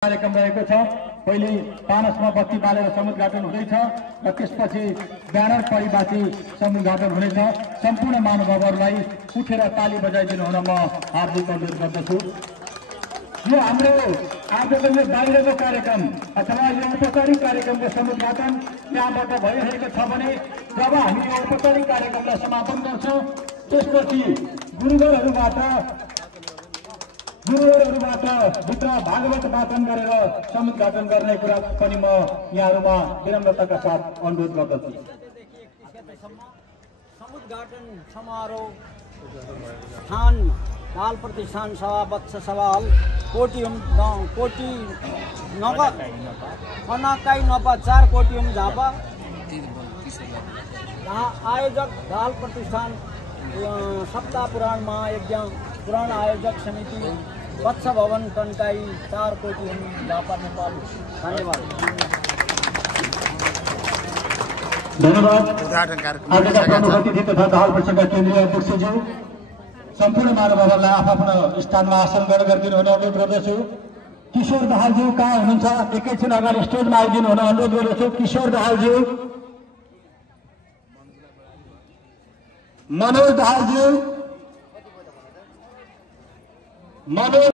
कार्यक्रम रहेको छ। पहिले पानसमा बत्ती बालेर समुद्घाटन हुँदैछ र त्यसपछि ब्यानर परिपाटी समुद्घाटन हुनेछ। सम्पूर्ण महानुभावहरूलाई उठेर ताली बजाइदिनु हुन म हार्दिक अनुरोध गर्दछु। यो हाम्रो आजको यो बाहिरको कार्यक्रम अथवा यो औपचारिक कार्यक्रमको समुद्घाटन यहाँबाट भइरहेको छ भने जब हामी यो औपचारिक कार्यक्रमलाई समापन गर्छौँ त्यसपछि गुरुवरहरूबाट भित्र भागवत वाचन गरेर समुद्घाटन गर्ने कुरा पनि म यहाँहरूमा विनम्रताका साथ अनुरोध गर्दछु। समुद्घाटन समारोह स्थान बाल प्रतिष्ठान सभा वत्स सभा हल कोटियम कोटी नगर कनाकाई नपा 4 कोटियम झापा। आयोजक बाल प्रतिष्ठान सप्ताह पुराण महायज्ञ पुराण आयोजक समिति वत्स भवन कनकाई 4 कोटियम झापा नेपाल। धन्यवाद। धन्यवाद। आजका प्रमुख अतिथि तथा दाहाल प्रसङ्गका केन्द्रीय अध्यक्षज्यू सम्पूर्ण महानुभावहरूलाई आफ्नो स्थानमा आसन ग्रहण गरिदिनु हुन अनुरोध गर्दछु। किशोर दाहालज्यू कहाँ हुनुहुन्छ? एकैछिन अगाडि स्टेजमा आइदिनु हुन अनुरोध गर्दछु। किशोर दाहालज्यू, मनोज दाहालज्यू, मनोज